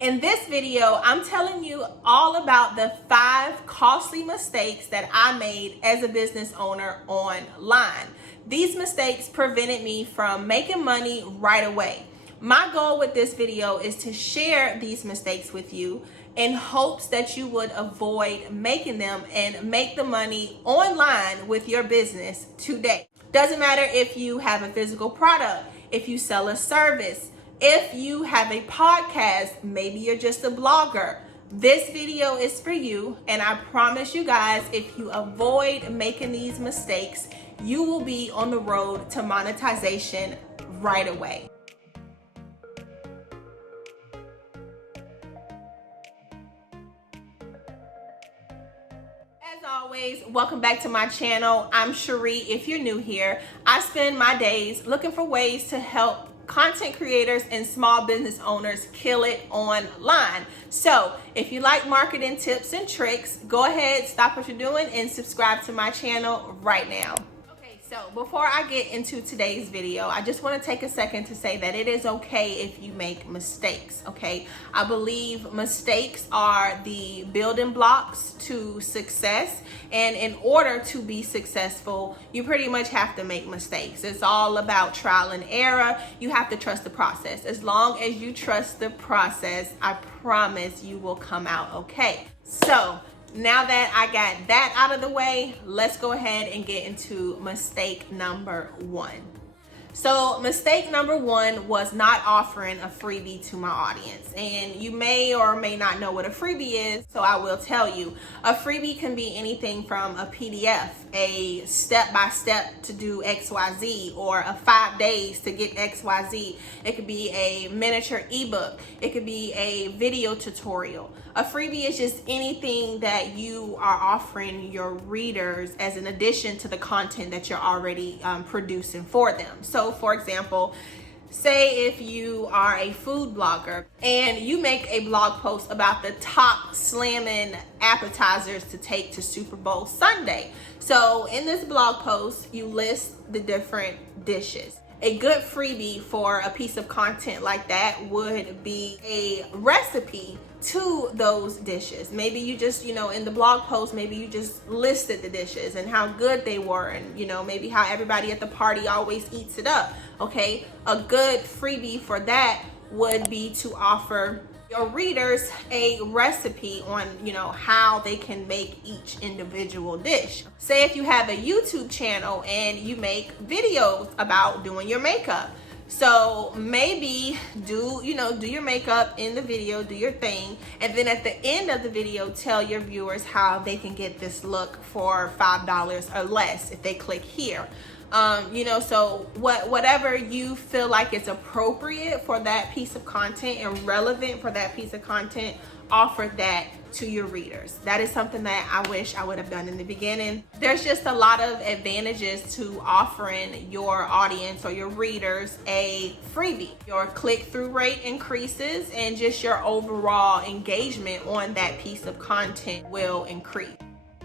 In this video, I'm telling you all about the 5 costly mistakes that I made as a business owner online. These mistakes prevented me from making money right away. My goal with this video is to share these mistakes with you in hopes that you would avoid making them and make the money online with your business today. Doesn't matter if you have a physical product, if you sell a service, if you have a podcast, maybe you're just a blogger. This video is for you, and I promise you guys, if you avoid making these mistakes, you will be on the road to monetization right away. As always, welcome back to my channel. I'm Cheri. If you're new here, I spend my days looking for ways to help content creators and small business owners kill it online. So if you like marketing tips and tricks, go ahead, stop what you're doing and subscribe to my channel right now. So before I get into today's video, I just want to take a second to say that it is okay if you make mistakes, okay? I believe mistakes are the building blocks to success, and in order to be successful, you pretty much have to make mistakes. It's all about trial and error. You have to trust the process. As long as you trust the process, I promise you will come out okay. So now that I got that out of the way, let's go ahead and get into mistake number 1. So mistake number 1 was not offering a freebie to my audience. And you may or may not know what a freebie is, so I will tell you. A freebie can be anything from a PDF, a step-by-step to do XYZ, or a 5 days to get XYZ. It could be a miniature ebook. It could be a video tutorial. A freebie is just anything that you are offering your readers as an addition to the content that you're already producing for them. So for example, say if you are a food blogger and you make a blog post about the top slamming appetizers to take to Super Bowl Sunday. So in this blog post, you list the different dishes. A good freebie for a piece of content like that would be a recipe to those dishes. Maybe you just, in the blog post, maybe you just listed the dishes and how good they were, and maybe how everybody at the party always eats it up. Okay, a good freebie for that would be to offer your readers a recipe on how they can make each individual dish. Say if you have a YouTube channel and you make videos about doing your makeup, so maybe do your makeup in the video, do your thing, and then at the end of the video tell your viewers how they can get this look for $5 or less if they click here. So whatever you feel like is appropriate for that piece of content and relevant for that piece of content, offer that to your readers. That is something that I wish I would have done in the beginning. There's just a lot of advantages to offering your audience or your readers a freebie. Your click-through rate increases, and just your overall engagement on that piece of content will increase.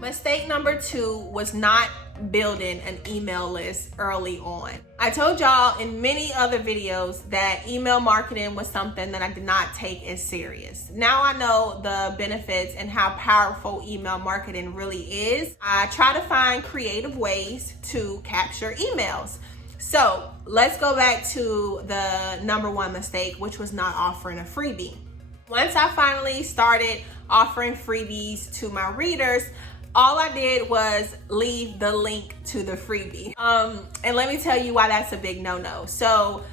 Mistake number 2 was not building an email list early on. I told y'all in many other videos that email marketing was something that I did not take as serious. Now I know the benefits and how powerful email marketing really is. I try to find creative ways to capture emails. So let's go back to the number 1 mistake, which was not offering a freebie. Once I finally started offering freebies to my readers, all I did was leave the link to the freebie. And let me tell you why that's a big no-no. So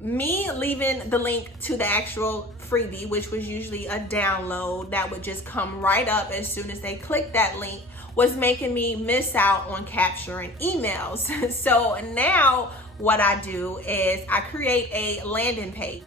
me leaving the link to the actual freebie, which was usually a download that would just come right up as soon as they click that link, was making me miss out on capturing emails. So now what I do is I create a landing page.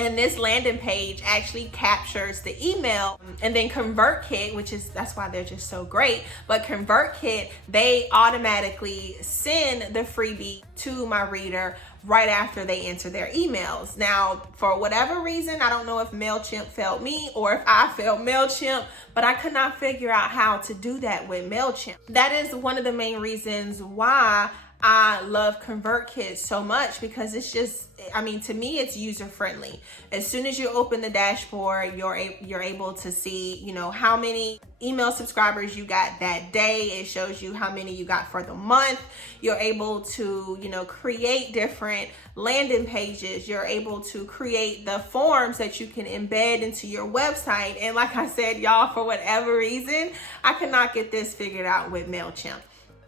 And this landing page actually captures the email, and then ConvertKit, that's why they're just so great, but ConvertKit, they automatically send the freebie to my reader right after they enter their emails. Now, for whatever reason, I don't know if MailChimp failed me or if I failed MailChimp, but I could not figure out how to do that with MailChimp. That is one of the main reasons why I love ConvertKit so much because it's just, I mean, to me, it's user friendly. As soon as you open the dashboard, you're able to see, you know, how many email subscribers you got that day. It shows you how many you got for the month. You're able to, you know, create different landing pages. You're able to create the forms that you can embed into your website. And like I said, y'all, for whatever reason, I could not get this figured out with MailChimp.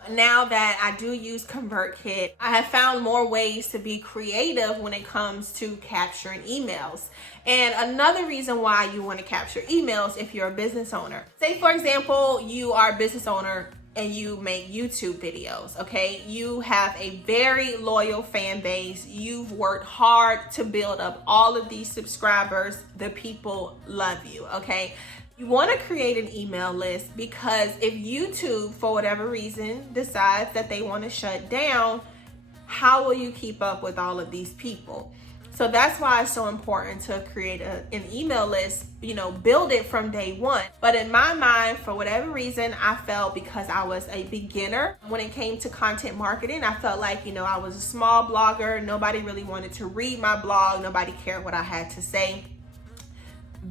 Now that I do use ConvertKit, I have found more ways to be creative when it comes to capturing emails. And another reason why you want to capture emails if you're a business owner. Say, for example, you are a business owner and you make YouTube videos, okay? You have a very loyal fan base. You've worked hard to build up all of these subscribers. The people love you, okay? You want to create an email list because if YouTube, for whatever reason, decides that they want to shut down, how will you keep up with all of these people? So that's why it's so important to create an email list, you know, build it from day one. But in my mind, for whatever reason, I felt because I was a beginner when it came to content marketing, I felt like, you know, I was a small blogger. Nobody really wanted to read my blog. Nobody cared what I had to say.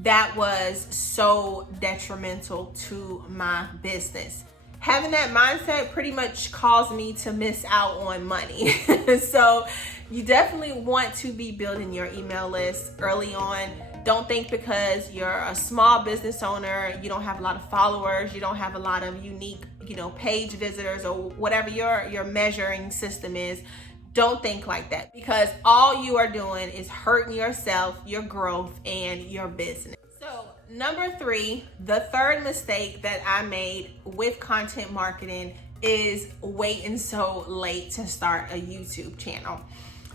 That was so detrimental to my business. Having that mindset pretty much caused me to miss out on money. So you definitely want to be building your email list early on. Don't think because you're a small business owner, you don't have a lot of followers, you don't have a lot of unique, you know, page visitors or whatever your measuring system is. Don't think like that, because all you are doing is hurting yourself, your growth, and your business. So number 3, the third mistake that I made with content marketing is waiting so late to start a YouTube channel.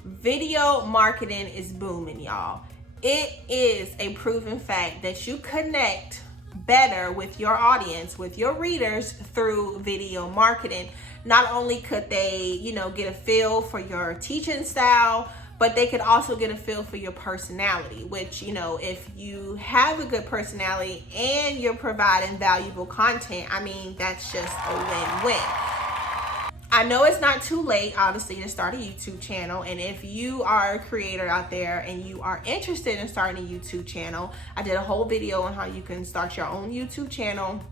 Video marketing is booming, y'all. It is a proven fact that you connect better with your audience, with your readers through video marketing. Not only could they, you know, get a feel for your teaching style, but they could also get a feel for your personality, which, you know, if you have a good personality and you're providing valuable content, I mean, that's just a win-win. I know it's not too late, obviously, to start a YouTube channel. And if you are a creator out there and you are interested in starting a YouTube channel, I did a whole video on how you can start your own YouTube channel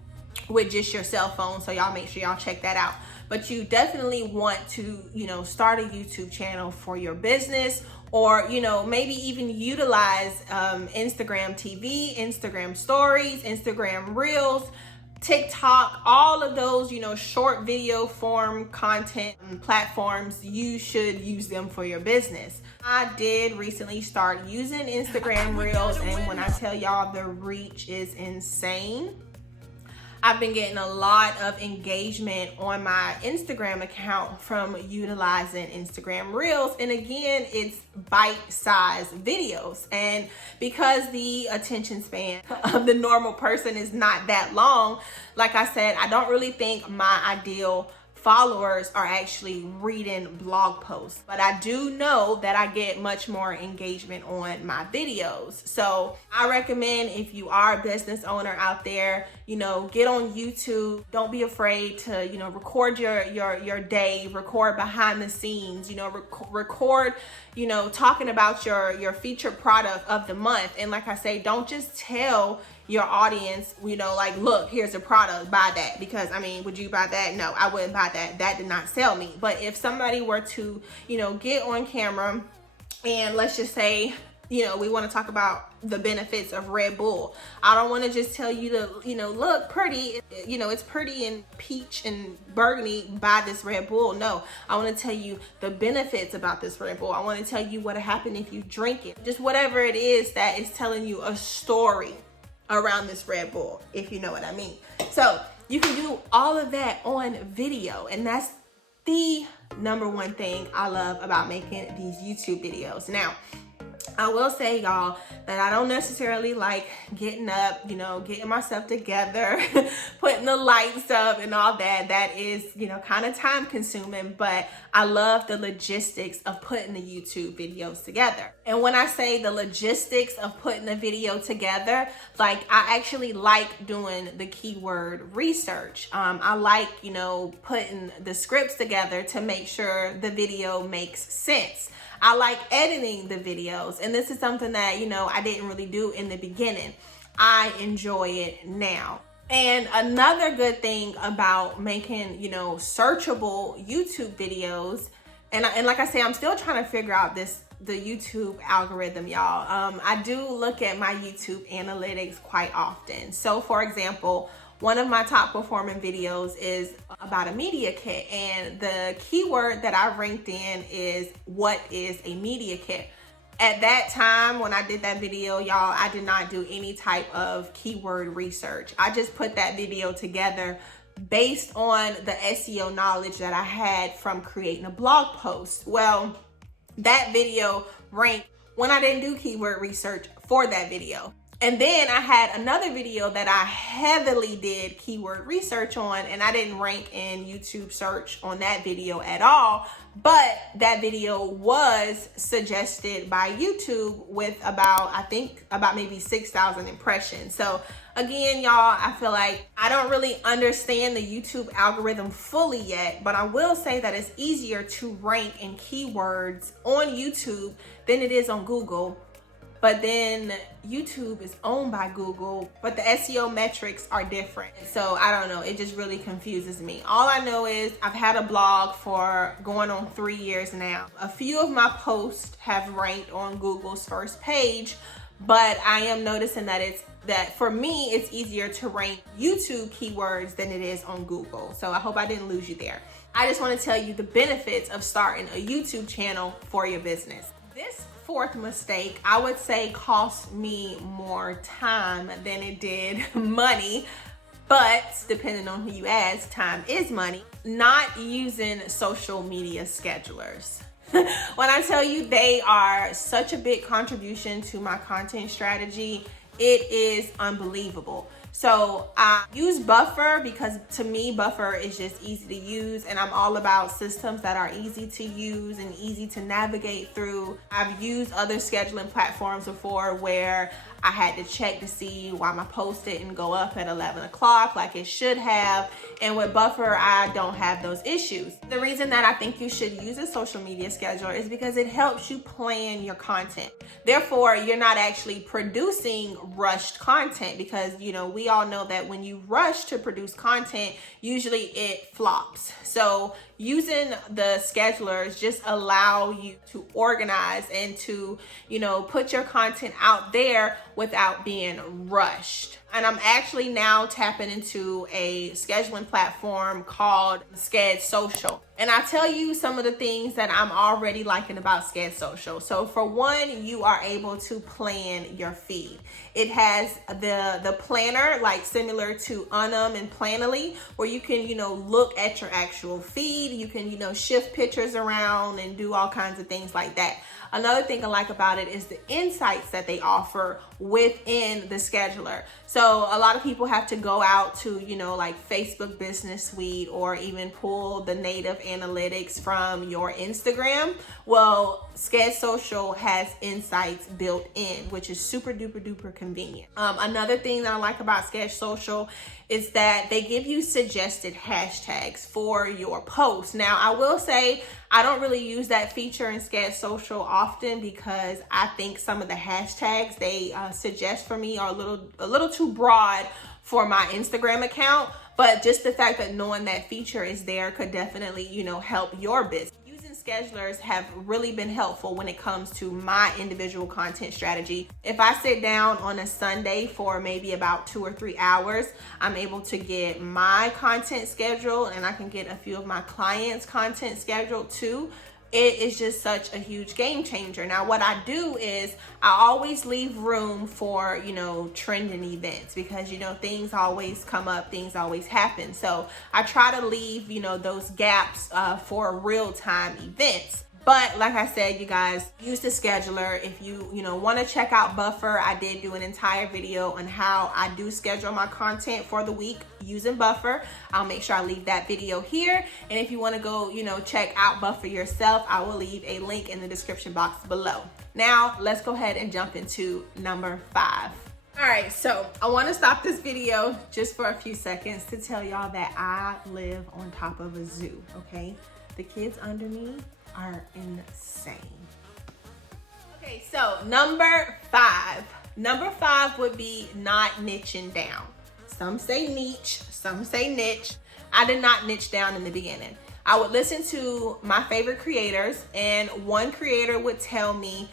with just your cell phone. So y'all make sure y'all check that out. But you definitely want to, you know, start a YouTube channel for your business, or, you know, maybe even utilize Instagram TV, Instagram stories, Instagram Reels, TikTok, all of those, you know, short video form content platforms. You should use them for your business. I did recently start using Instagram Reels, and when I tell y'all, the reach is insane. I've been getting a lot of engagement on my Instagram account from utilizing Instagram Reels. And again, it's bite-sized videos. And because the attention span of the normal person is not that long, like I said, I don't really think my ideal followers are actually reading blog posts, but I do know that I get much more engagement on my videos. So I recommend, if you are a business owner out there, you know, get on YouTube. Don't be afraid to, you know, record your day, record behind the scenes, you know, record, you know, talking about your featured product of the month. And like I say, don't just tell your audience, you know, like, look, here's a product, buy that. Because I mean, would you buy that? No, I wouldn't buy that. That did not sell me. But if somebody were to, you know, get on camera and let's just say, you know, we want to talk about the benefits of Red Bull. I don't want to just tell you to, you know, look pretty, you know, it's pretty in peach and burgundy, buy this Red Bull. No, I want to tell you the benefits about this Red Bull. I want to tell you what happened if you drink it. Just whatever it is that is telling you a story around this Red Bull, if you know what I mean. So you can do all of that on video, and that's the number one thing I love about making these YouTube videos. Now, I will say, y'all, that I don't necessarily like getting up, getting myself together, putting the lights up and all that. That is, kind of time consuming, but I love the logistics of putting the YouTube videos together. And when I say the logistics of putting the video together, like I actually like doing the keyword research. I like, putting the scripts together to make sure the video makes sense. I like editing the videos, and this is something that, I didn't really do in the beginning. I enjoy it now. And another good thing about making, searchable YouTube videos, and like I say, I'm still trying to figure out the YouTube algorithm, y'all. I do look at my YouTube analytics quite often. So for example, one of my top performing videos is about a media kit, and the keyword that I ranked in is what is a media kit. At that time when I did that video, y'all, I did not do any type of keyword research. I just put that video together based on the SEO knowledge that I had from creating a blog post. Well, that video ranked when I didn't do keyword research for that video. And then I had another video that I heavily did keyword research on, and I didn't rank in YouTube search on that video at all. But that video was suggested by YouTube with about maybe 6,000 impressions. So again, y'all, I feel like I don't really understand the YouTube algorithm fully yet, but I will say that it's easier to rank in keywords on YouTube than it is on Google. But then YouTube is owned by Google, but the SEO metrics are different. So I don't know, it just really confuses me. All I know is I've had a blog for going on 3 years now. A few of my posts have ranked on Google's first page, but I am noticing that for me, it's easier to rank YouTube keywords than it is on Google. So I hope I didn't lose you there. I just want to tell you the benefits of starting a YouTube channel for your business. This fourth mistake, I would say, cost me more time than it did money, but depending on who you ask, time is money. Not using social media schedulers. When I tell you they are such a big contribution to my content strategy, it is unbelievable. So I use Buffer because to me, Buffer is just easy to use, and I'm all about systems that are easy to use and easy to navigate through. I've used other scheduling platforms before where I had to check to see why my post didn't go up at 11 o'clock like it should have. And with Buffer, I don't have those issues. The reason that I think you should use a social media scheduler is because it helps you plan your content. Therefore, you're not actually producing rushed content because, we all know that when you rush to produce content, usually it flops. So using the schedulers just allow you to organize and to, put your content out there without being rushed. And I'm actually now tapping into a scheduling platform called Sched Social. And I tell you some of the things that I'm already liking about Sched Social. So for one, you are able to plan your feed. It has the planner, like similar to Unum and Planoly, where you can, look at your actual feed. You can, shift pictures around and do all kinds of things like that. Another thing I like about it is the insights that they offer within the scheduler. So a lot of people have to go out to, like Facebook Business Suite or even pull the native analytics from your Instagram. Well, Sched Social has insights built in, which is super duper duper convenient. Another thing that I like about Sched Social is that they give you suggested hashtags for your posts. Now, I will say I don't really use that feature in Sched Social often because I think some of the hashtags they suggest for me are a little too broad for my Instagram account. But just the fact that knowing that feature is there could definitely, help your business. Schedulers have really been helpful when it comes to my individual content strategy. If I sit down on a Sunday for maybe about 2 or 3 hours, I'm able to get my content scheduled and I can get a few of my clients' content scheduled too. It is just such a huge game changer. Now, what I do is I always leave room for, trending events because, things always come up, things always happen. So I try to leave, those gaps for real-time events. But like I said, you guys, use the scheduler. If you want to check out Buffer, I did do an entire video on how I do schedule my content for the week using Buffer. I'll make sure I leave that video here. And if you want to go, check out Buffer yourself, I will leave a link in the description box below. Now, let's go ahead and jump into number 5. All right, so I want to stop this video just for a few seconds to tell y'all that I live on top of a zoo, okay? The kids under me are insane. Okay, so number 5. Number 5 would be not niching down. Some say niche, some say niche. I did not niche down in the beginning. I would listen to my favorite creators, and one creator would tell me,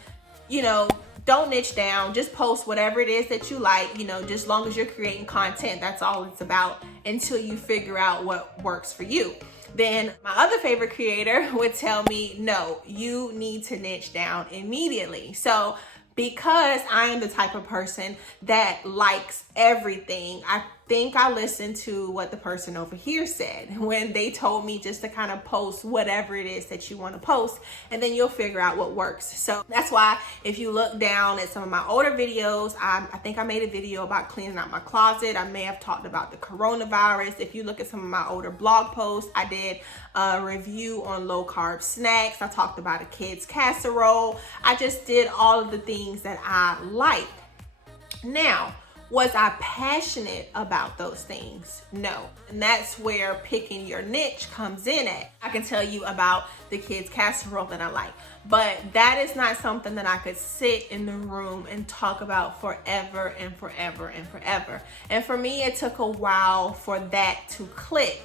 don't niche down, just post whatever it is that you like, just long as you're creating content, that's all it's about until you figure out what works for you. Then my other favorite creator would tell me, no, you need to niche down immediately. So because I am the type of person that likes everything, I think I listened to what the person over here said when they told me just to kind of post whatever it is that you want to post, and then you'll figure out what works. So that's why if you look down at some of my older videos, I think I made a video about cleaning out my closet. I may have talked about the coronavirus. If you look at some of my older blog posts, I did a review on low carb snacks. I talked about a kid's casserole. I just did all of the things that I like. Now, was I passionate about those things? No. And that's where picking your niche comes in at. I can tell you about the kids' casserole that I like, but that is not something that I could sit in the room and talk about forever and forever and forever. And for me, it took a while for that to click.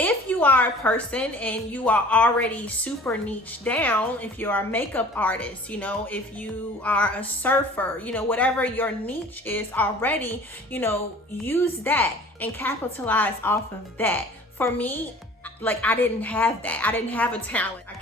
If you are a person and you are already super niche down, if you are a makeup artist, if you are a surfer, whatever your niche is already, use that and capitalize off of that. For me, I didn't have that. I didn't have a talent. I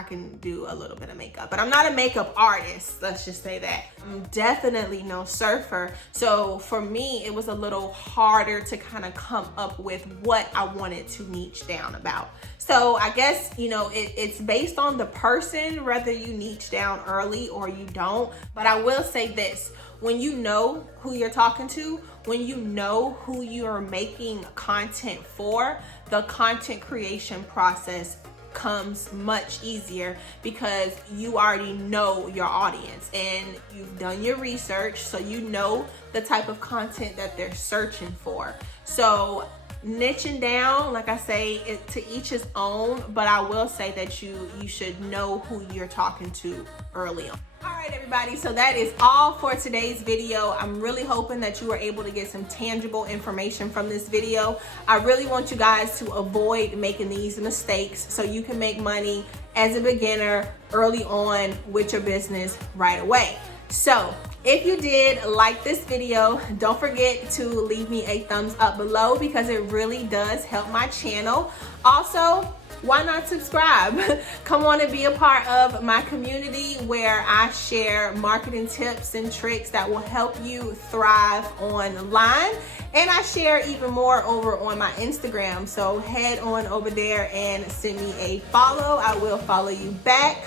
can do a little bit of makeup, but I'm not a makeup artist. Let's just say that. I'm definitely no surfer. So for me, it was a little harder to kind of come up with what I wanted to niche down about. So I guess, it's based on the person, whether you niche down early or you don't. But I will say this, when you know who you're talking to, when you know who you're making content for, the content creation process comes much easier because you already know your audience and you've done your research, so you know the type of content that they're searching for. So niching down, like I say, to each his own, but I will say that you should know who you're talking to early on. All right, everybody, so that is all for today's video. I'm really hoping that you were able to get some tangible information from this video. I really want you guys to avoid making these mistakes so you can make money as a beginner early on with your business right away. So if you did like this video, don't forget to leave me a thumbs up below because it really does help my channel. Also, why not subscribe? Come on and be a part of my community where I share marketing tips and tricks that will help you thrive online. And I share even more over on my Instagram. So head on over there and send me a follow. I will follow you back.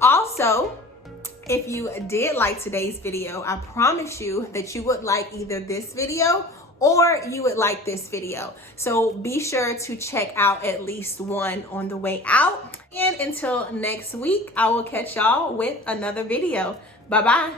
Also, if you did like today's video, I promise you that you would like either this video or you would like this video. So be sure to check out at least one on the way out. And until next week, I will catch y'all with another video. Bye-bye.